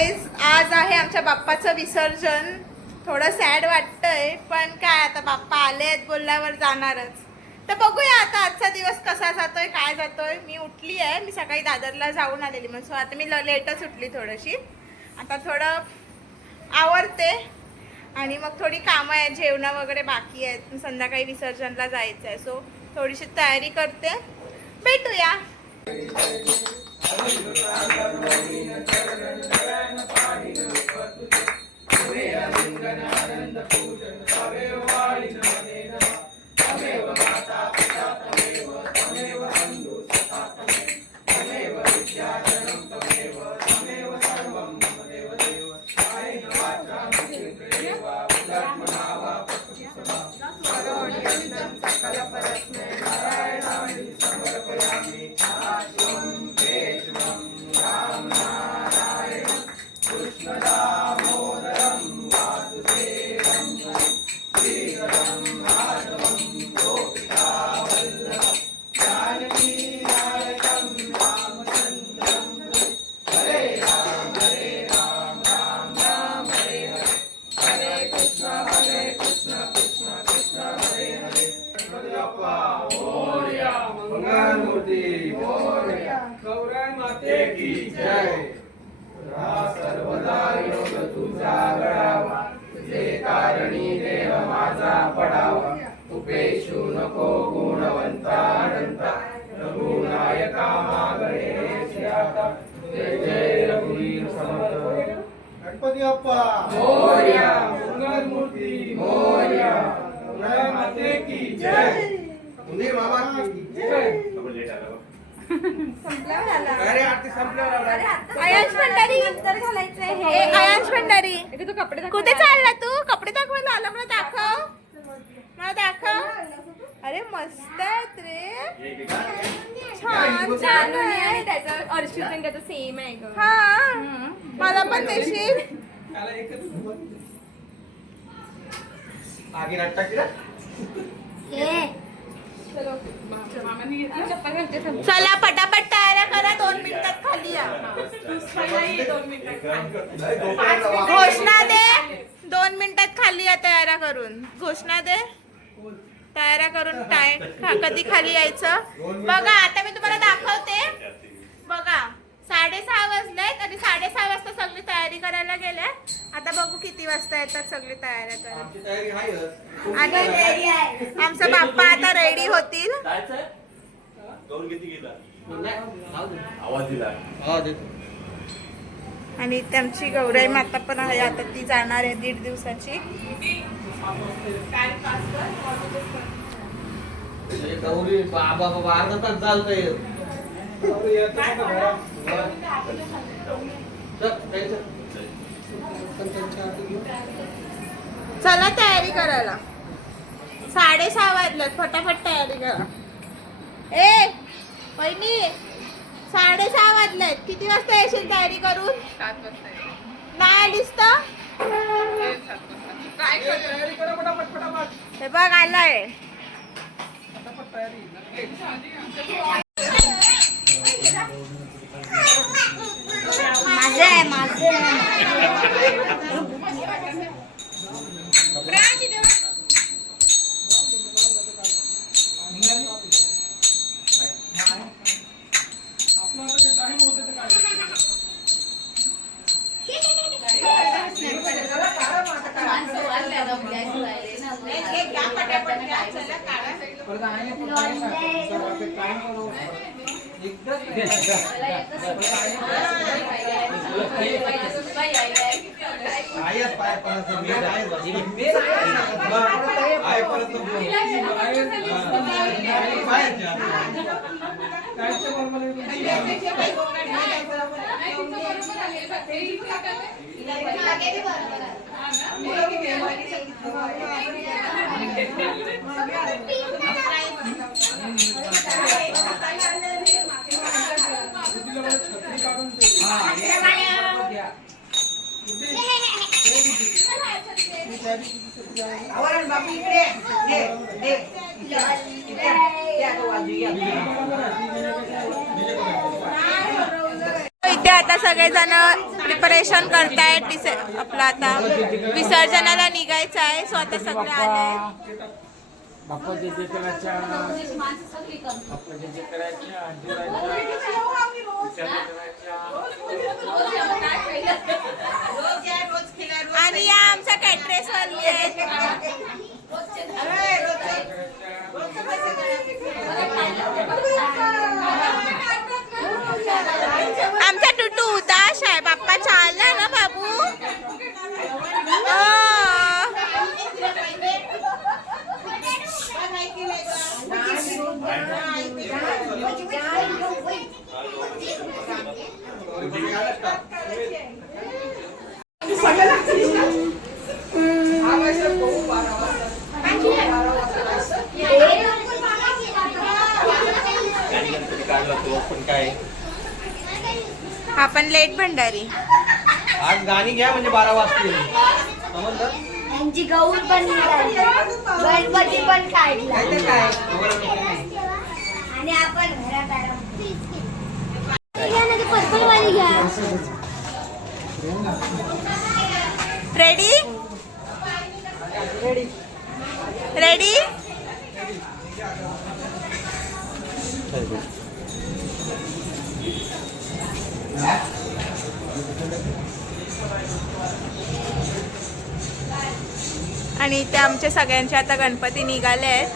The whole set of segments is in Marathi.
गाईज आज आहे आमच्या बाप्पाचं विसर्जन. थोडं सॅड वाटतंय पण काय आता बाप्पा आले आहेत बोलल्यावर जाणारच. तर बघूया आता आजचा दिवस कसा जातोय काय जातोय. मी उठली आहे, मी सकाळी दादरला जाऊन आलेली मग सो आता मी लेटच उठली थोडीशी. आता थोडं आवरते आणि मग थोडी कामं आहेत, जेवणं वगैरे बाकी आहेत, संध्याकाळी विसर्जनला जायचं आहे. सो थोडीशी तयारी करते, भेटूया. उपेशु नको गुणवंता अनंता रघुनायका गणेश याता जय जय रघुवीर समर्थ गणपती बाप्पा मोरया मंगलमूर्ती मोरया गौराई माते की जय उन्हें बाबा की जय. आयांश भंडारी आयांश भंडारी कुठे चालला तू? कपडे दाखवायला आला. मला दाखव, मला दाखव. अरे मस्त आहेत रे, छान छान आहे. त्याचा अर्शित आणि त्याचा सेम आहे ग. हा मला पण देशील? चला पटापट तयाऱ्या करा, 2 मिनिटात खाली या. घोषणा दे, 2 मिनिटात खाली या. तयाऱ्या करून घोषणा दे, तयाऱ्या करून कधी खाली यायचं बघा. आता मी तुम्हाला दाखवते बघा. 6:30 वाजलेत आणि 6:30 वाजता सगळी तयारी करायला गेले. आता बघू किती वाजता येतात सगळी तयारी करायला. आणि आमचा बाप्पा आता रेडी होतील. आणि त्यांची गौराई माता पण आहे, आता ती जाणार आहे 1.5 दिवसाची. गौरी बाबा बाबा अर्धा तास चालतंय. चला तयारी करायला. 6:30 वाजल्यात, फटाफट तयारी करा. ए वहिनी 6:30 वाजल्यात, किती वाजता येशील तयारी करून? 7 वाजता. नाही आलीस तर हे बघ आलाय. माझे आहे माझे. इथे आता सगळेजण प्रिपरेशन करतायत आपलं आता विसर्जनाला निघायचं आहे. सो आता सगळे आले. बाप्पाच्या चित्राच्या आणि या आमच्या कॅटरेस वाली आहेत. आमचा टुटू उदास आहे. बाप्पा चालला ना बाबू. आपण लेट भंडारी. आज गाणी घ्या म्हणजे 12 वाजतील. समजलं? यांची गौर पण निघाली, गणपती पण काढला आणि आपण घरात आलो. पर्पल वाली घ्या. Ready ready. आणि इथे आमचे सगळ्यांचे आता गणपती निघाले आहेत.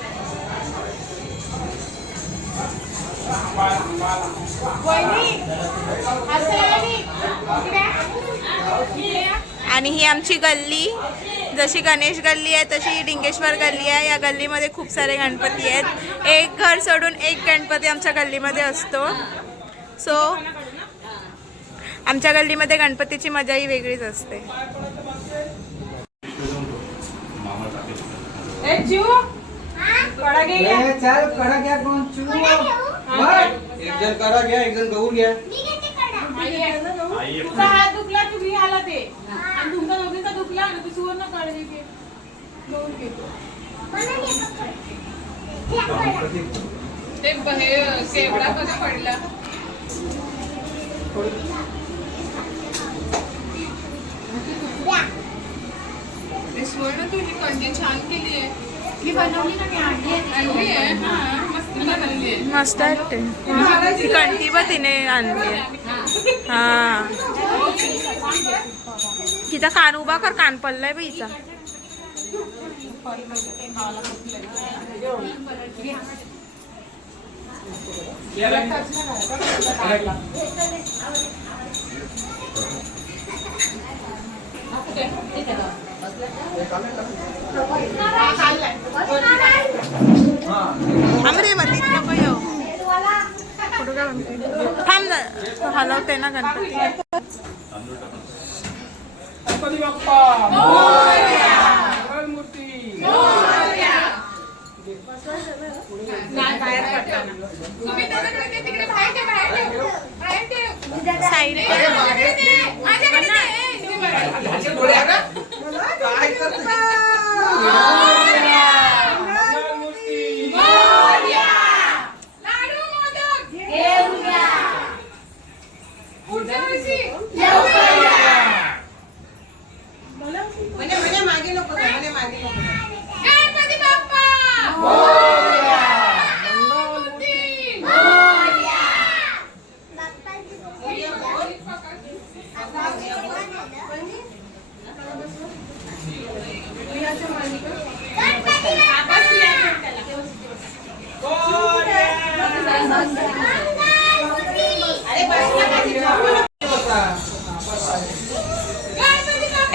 आणि ही आमची गल्ली, जशी गणेश गल्ली आहे तशी डिंगेश्वर गल्ली आहे. या गल्लीमध्ये खूप सारे गणपती आहेत. एक घर सोडून एक गणपती आमच्या गल्लीमध्ये असतो. सो आमच्या गल्लीमध्ये गणपतीची मजा ही वेगळीच असते. चल कडा घ्या. कोण चू एक जण कडा घ्या, एक जण गहू घ्या. तुझा हात दुखला तू घे आला ते आणि तुमचा दोघींचा दुखला आणि तू सुवर्ण काढली घे दोन घेतो ते हे केवढा कसा पडला स्वर्ण तू ही कंडी छान केली आहे. ही बनवली ना मी आणली आहे. हा मस्त बनवली आहे. मस्त वाटते. ती कंठी पण तिने आणली. हा हिचा कान उभा कर. कान पडलाय बाई हिचा. अमरेवती नको येऊ. थांब ना, तो हलवते ना गणपती. गणपती बाप्पा मोरया. मूर्ती साईड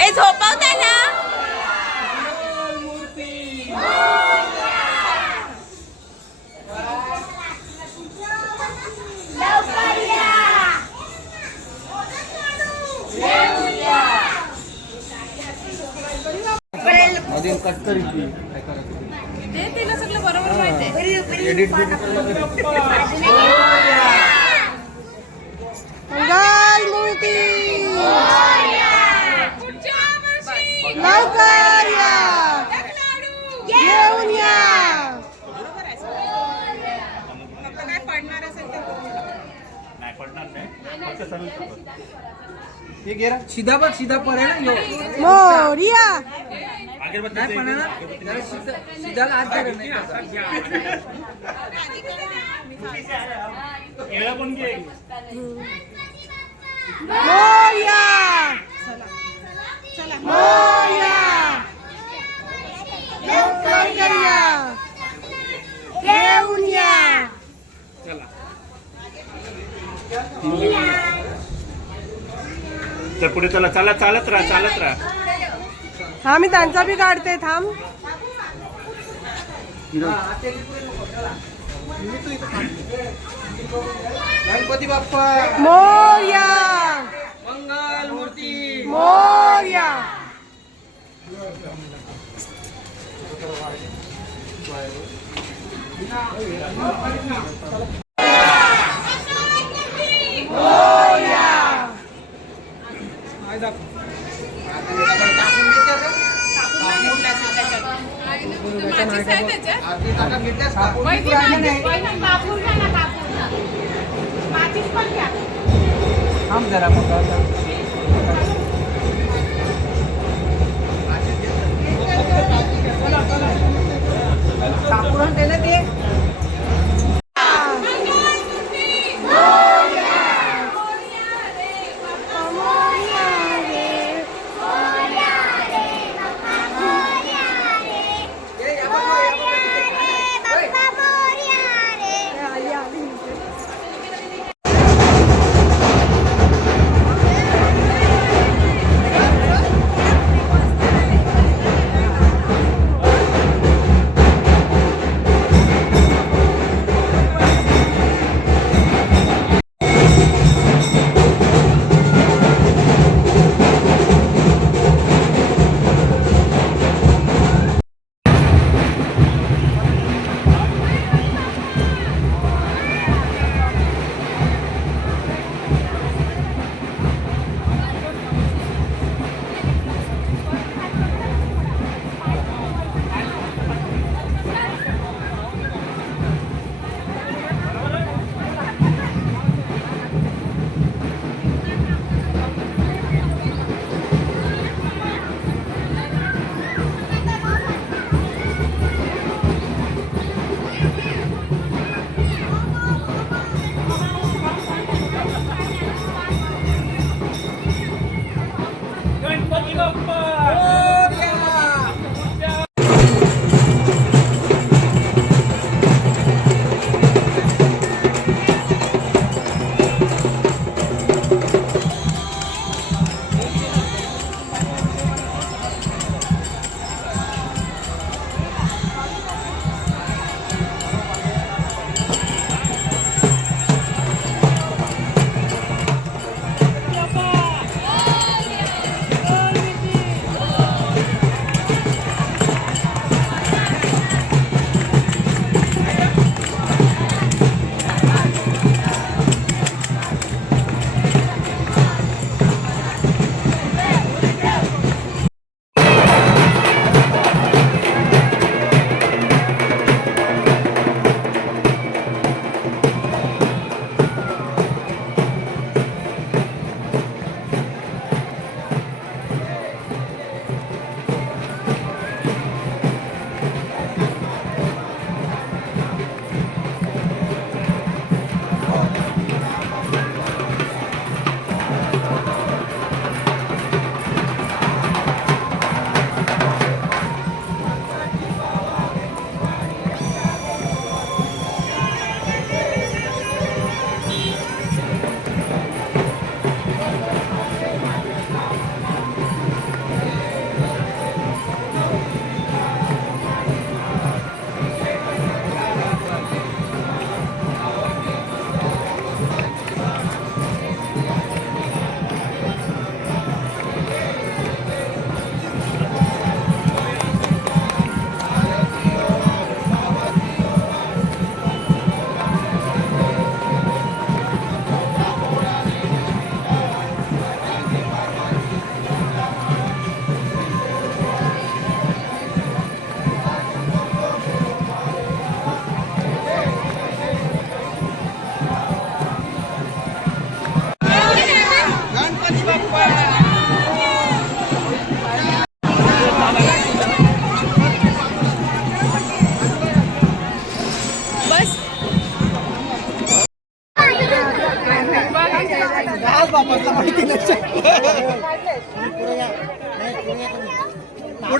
ए झोपव त्याला. मध्ये कट करी ते तिला सगळं बरोबर माहिती आहे. एडिट लवकर या. घेऊन या. काय पडणार असेल तर नाही पडणार नाही. ये गेरा सीधा बघ सीधा पडे ना यो मोरिया नाही पण ना जरा सीधा हात धरे नाही मोरिया मोरिया लवकर करूया घेऊन या तर पुढे चला चला चालत राहा हा मी त्यांचा बी काढते थांब गणपती बाप्पा मोरिया मंगल मूर्ती मोरिया माझीच आहे त्याच्यात आरती ताटा घेतल्यास का? वैदी थांब जरा मग कापूर आणते ना ते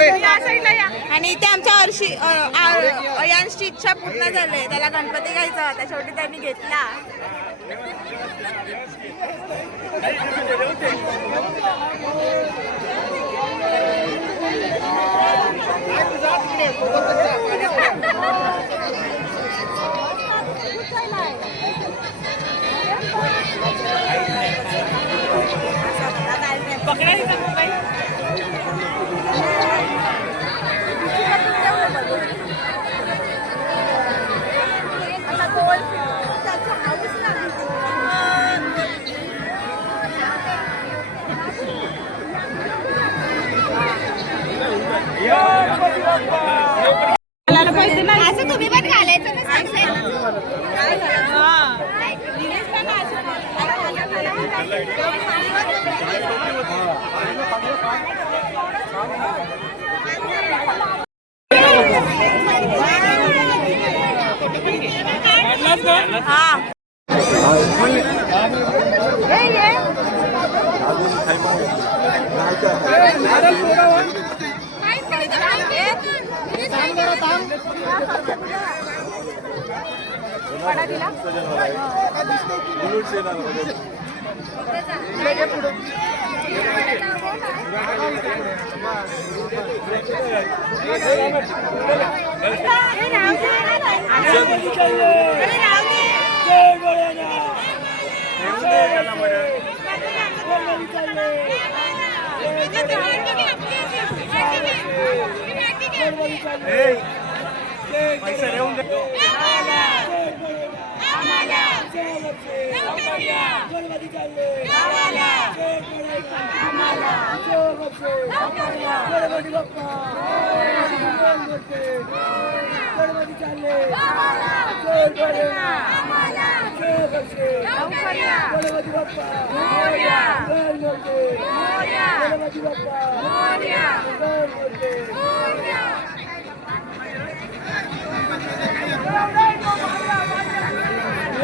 पुढे या साईडला या. आणि इथे आमच्या अयांशची इच्छा पूर्ण झाली. त्याला गणपती घ्यायचा होता, शेवटी त्यांनी घेतला. असं तुम्ही पण घालायचं ना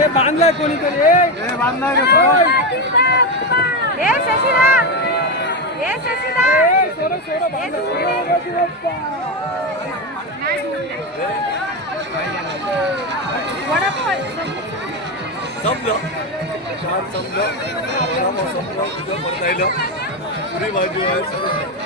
बांधलाय कोणीतरी बांधणार संपलं छान संपलं संपलं तुझं परत राहिलं पुरी भाजी आहे सगळं